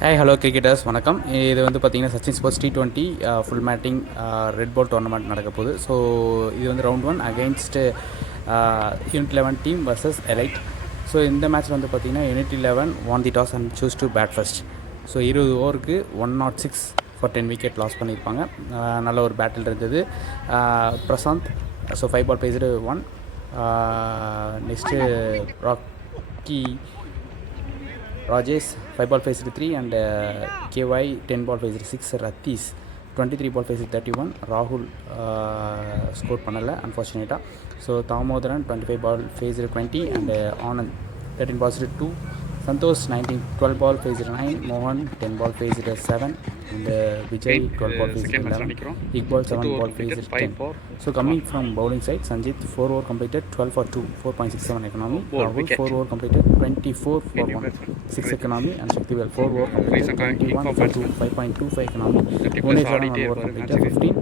Hi hello cricketers வணக்கம். இது வந்து பார்த்திங்கன்னா Sachin sports T20 full matting red ball tournament நடக்க போகுது. ஸோ இது வந்து round 1 against unit 11 team versus elite. So இந்த மேட்ச்சில் வந்து பார்த்திங்கன்னா unit 11 won the toss and choose to bat first. So 20 ஓவருக்கு 106 ஃபார் 10 விக்கெட் லாஸ் பண்ணியிருப்பாங்க. நல்ல ஒரு பேட்டில் இருந்தது. Prashanth so 5 ball faced 1. Next Rocky Rajesh 5 ball faced 3 and KY 10 ball faced 6. Ratish 23 ball faced 31. Rahul scored பண்ணல unfortunately. So Thamodaran 25 ball faced 20 and Anand 13 balls 2. Santosh 12 ball faced 9. Mohan 10 ball faced 7 and Vijay 12 ball faced 11. Iqbal 7 ball faced 10. So coming from bowling side, Sanjit 4 over completed 12 for 2, 4.67 economy. Rahul 4 over completed 24 for 1, 6 economy. And Shaktivel 4 over completed 21 for 2, 5.25 economy. Bhuvaneswaran 1 over completed 15.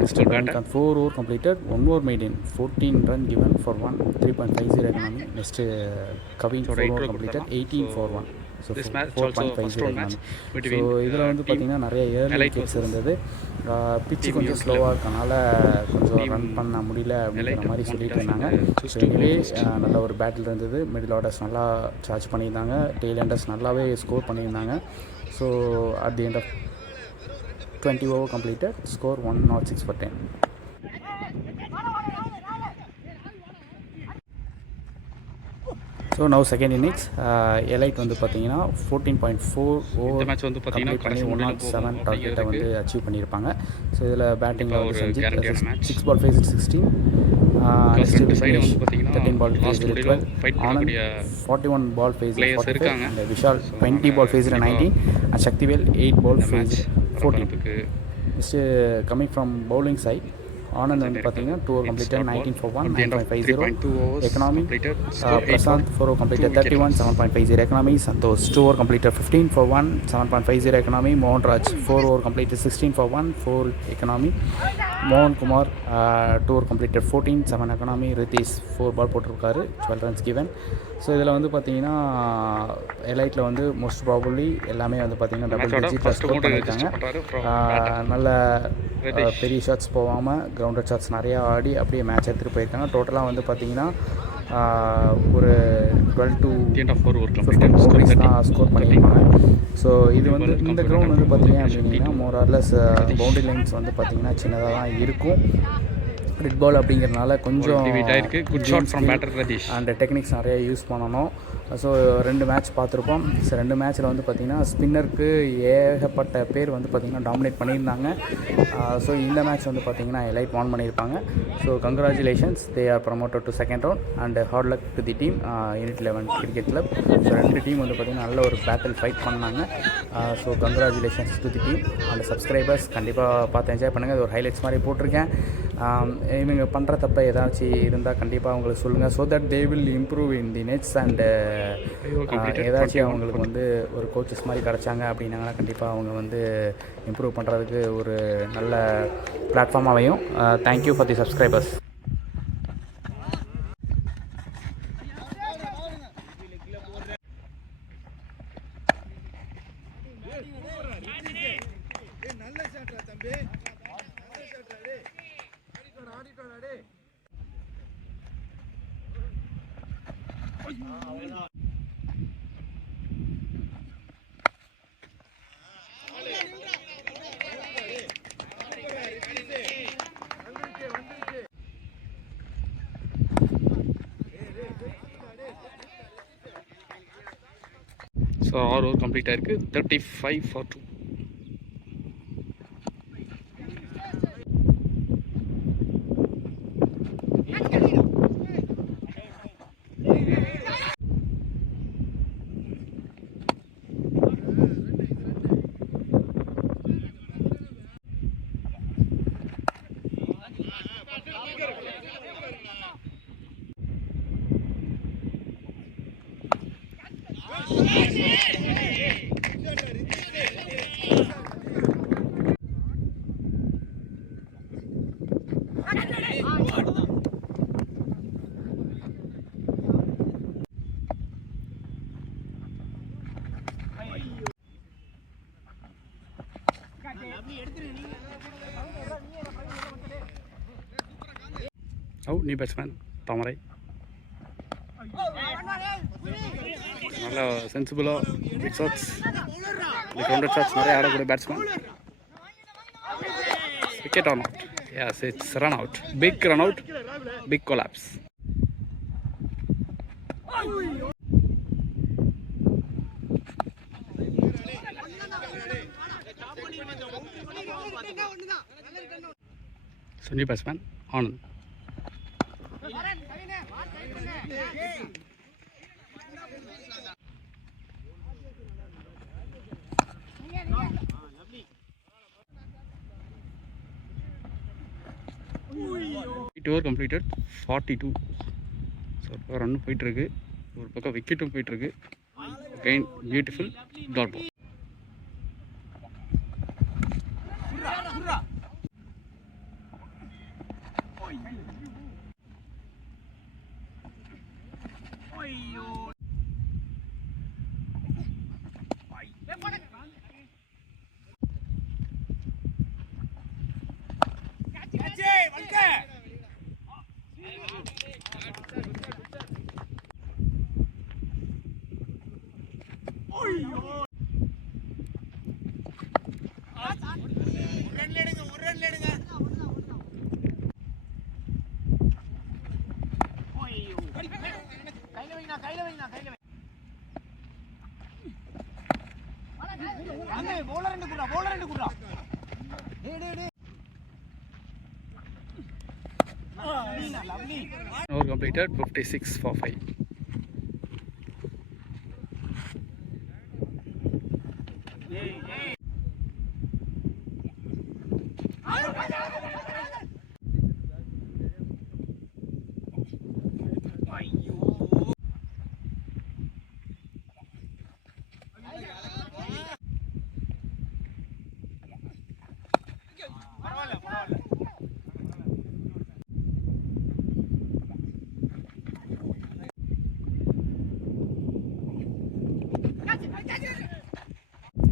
Mr. Bhankant 4 over completed 1 more maiden, 14 run given for 1, 3.50 economy. Next Kavin 4 over completed 18 for 1. So 4.50 economy. So இதில் வந்து பார்த்திங்கன்னா நிறைய early wickets இருந்தது. பிச்சு கொஞ்சம் ஸ்லோவாக இருக்கனால கொஞ்சம் ரன் பண்ண முடியல அப்படிங்கிற மாதிரி சொல்லிட்டு இருந்தாங்க. ஸோ எனிவே நல்ல ஒரு பேட்டில் இருந்தது. மிடில் ஆர்டர்ஸ் நல்லா சார்ஜ் பண்ணியிருந்தாங்க. டெய்ல் எண்டர்ஸ் நல்லாவே ஸ்கோர் பண்ணியிருந்தாங்க. So at the end of 20 over completed, score 106 for 10. So now second innings elite வந்து பார்த்தீங்கன்னா 14.4 ஓவர் மேட்ச் வந்து கம்ப்ளீட் பண்ணி 107 டார்கெட்டை வந்து அச்சீவ் பண்ணியிருப்பாங்க. ஸோ இதில் பேட்டிங்கில் வந்து Sanjith 6 ball face 16. Next Vignesh 13 ball face 12. Anand 41 ball face 45 and Vishal 20 ball face 19 and Sakthivel 8 ball face 14. Next coming from bowling side, Anand வந்து பார்த்தீங்கன்னா 2 over completed 19 for 1, 9.50 economy. Prasant 4 over completed 31, 7.50 economy. Santosh 2 over completed 15 for 1, 7.50 economy. Mohan Raj 4 over completed 16 for 1, 4 economy. Mohan Kumar 2 over completed 14, 7 economy. Ritish 4 ball போட்டிருக்காரு, 12 runs given. So இதில் வந்து பார்த்தீங்கன்னா எலைட்டில் வந்து most probably எல்லாமே வந்து பார்த்தீங்கன்னா double டிஜிட்டில் score பண்ணியிருக்காங்க. நல்ல பெரிய ஷாட்ஸ் போகாமல் கிரவுண்டட் ஷாட்ஸ் நிறையா ஆடி அப்படியே மேட்ச் எடுத்துகிட்டு போயிருக்காங்க. டோட்டலாக வந்து பார்த்தீங்கன்னா ஒரு 12 to 15 பவுண்டரிஸ் தான் ஸ்கோர் பண்ணியிருப்பாங்க. ஸோ இது வந்து இந்த கிரவுண்ட் வந்து பார்த்தீங்க அப்படின்னா மோர் ஆர்லெஸ் பவுண்டரி லைன்ஸ் வந்து பார்த்தீங்கன்னா சின்னதாக தான் இருக்கும். ரெட் பால் அப்படிங்கிறனால கொஞ்சம் அண்ட் டெக்னிக்ஸ் நிறைய யூஸ் பண்ணணும். ஸோ 2 மேட்ச் பார்த்துருப்போம். ஸோ 2 மேட்ச்சில் வந்து பார்த்திங்கன்னா ஸ்பின்னருக்கு ஏகப்பட்ட பேர் வந்து பார்த்திங்கன்னா டாமினேட் பண்ணியிருந்தாங்க. ஸோ இந்த மேட்ச் வந்து பார்த்திங்கன்னா எலைட் வான் பண்ணியிருப்பாங்க. So congratulations, they are promoted to second round and hard luck to the team unit 11 cricket club. So 2 team வந்து பார்த்திங்கன்னா நல்ல ஒரு பேட்டில் ஃபைட் பண்ணாங்க. So congratulations to the team and subscribers. கண்டிப்பாக பார்த்து என்ஜாய் பண்ணுங்கள். இது ஒரு ஹைலைட்ஸ் மாதிரி போட்டிருக்கேன். இவங்க பண்ணுற தப்பை ஏதாச்சும் இருந்தால் கண்டிப்பாக அவங்களுக்கு சொல்லுங்கள். So that they will improve in the nets and ஏதாச்சும் அவங்களுக்கு வந்து ஒரு கோச்சஸ் மாதிரி கிடச்சாங்க அப்படின்னாங்கன்னா கண்டிப்பாக அவங்க வந்து இம்ப்ரூவ் பண்ணுறதுக்கு ஒரு நல்ல பிளாட்ஃபார்ம் அமையும். Thank you for the subscribers. So 6 over complete ஆயிருக்கு. 35 for 2. Out new batsman Thamarai. நல்லா சென்சிபிளாக பிக் ஷாட்ஸ், கவுண்டர் ஷாட்ஸ் நிறைய ஆடக்கூடிய batsman. Wicket on out. Yes, it's run out. Big run out, big collapse. So new batsman Anand. It over completed 42. So run போயிட்டு இருக்கு, ஒரு பக்கம் விக்கெட்டும் போயிட்டு இருக்கு. Again beautiful dot ball. Over completed 56 for 5.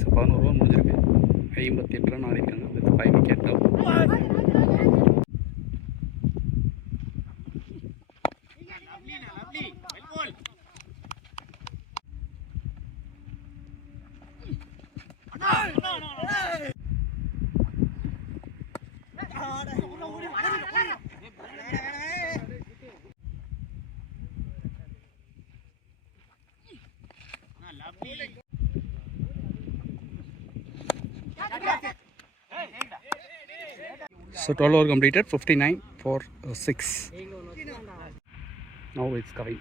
So 11 over முடிஞ்சிருக்கு. 58 run ஆடிருக்காங்க with 5 wicket down. So 12 over completed 59 for 6. Now it's coming.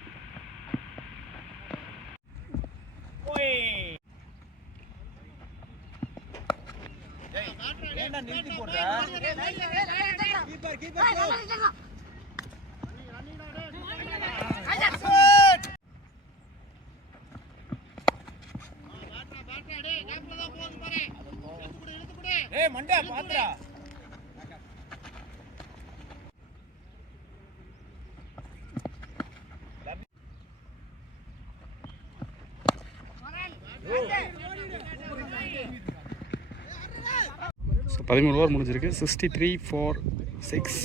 So 13 over முடிஞ்சிருக்கு. 63 for 6.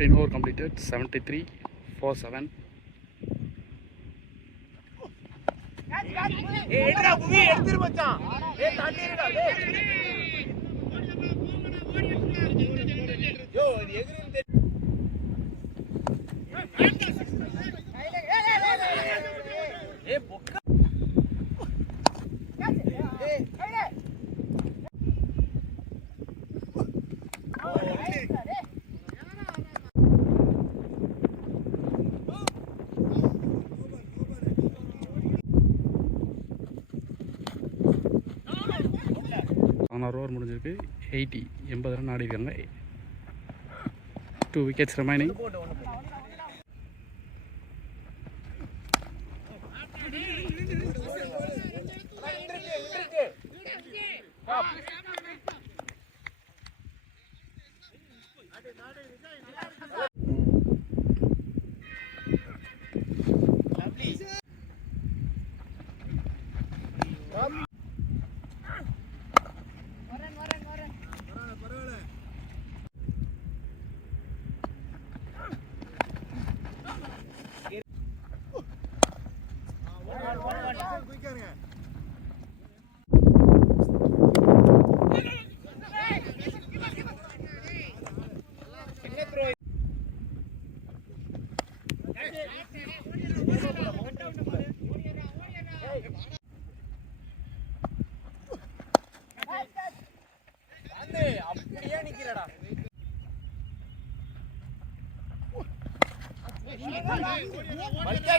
10 over completed, 73 for 7. Over முடிஞ்சிருக்கு. 80 ரன் ஆடி இருக்காங்க. 2 wickets remaining.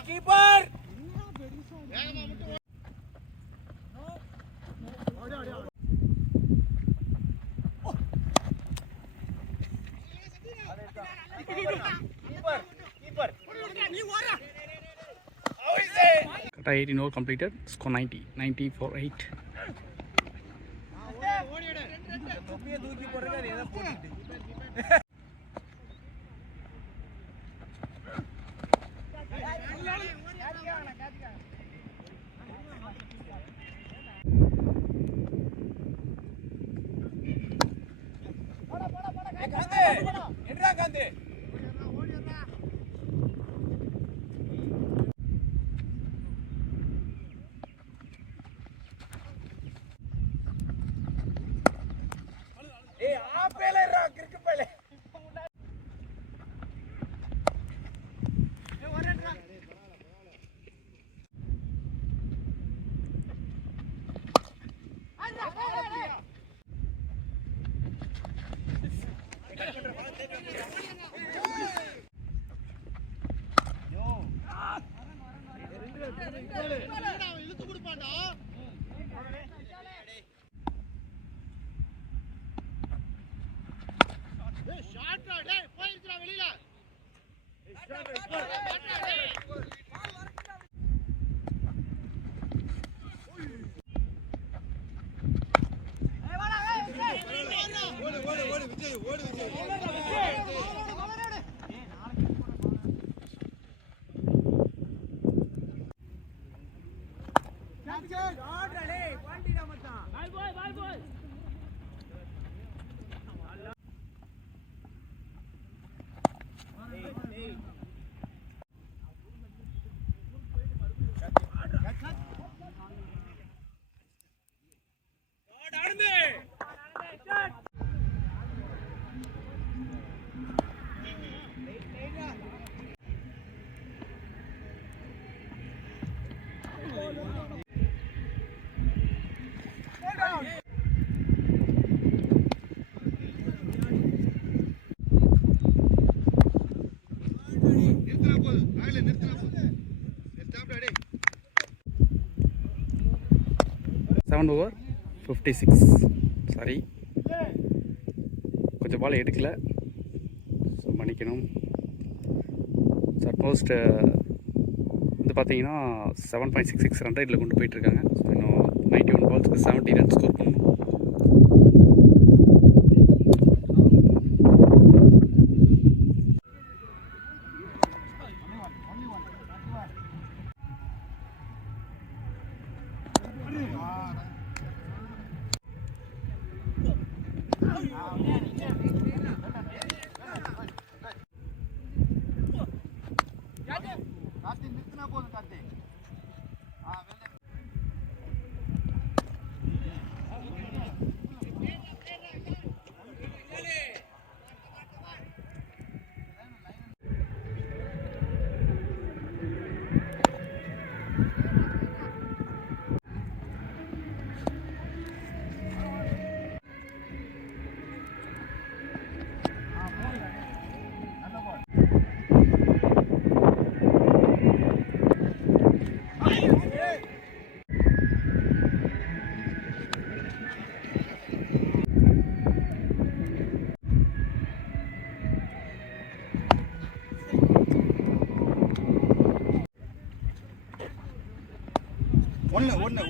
Keeper Kata 18 over completed, score 90 for 8. over 56. Sorry, கொஞ்சம் பால் எடுக்கல, so மன்னிக்கணும். Supposed வந்து பார்த்தீங்கன்னா 7.66 run ரேட்டில் கொண்டு போயிட்டுருக்காங்க. ஸோ இன்னும் 91 பால்ஸ்க்கு 70 ரன் ஸ்கோர் பண்ணணும். ஒன்று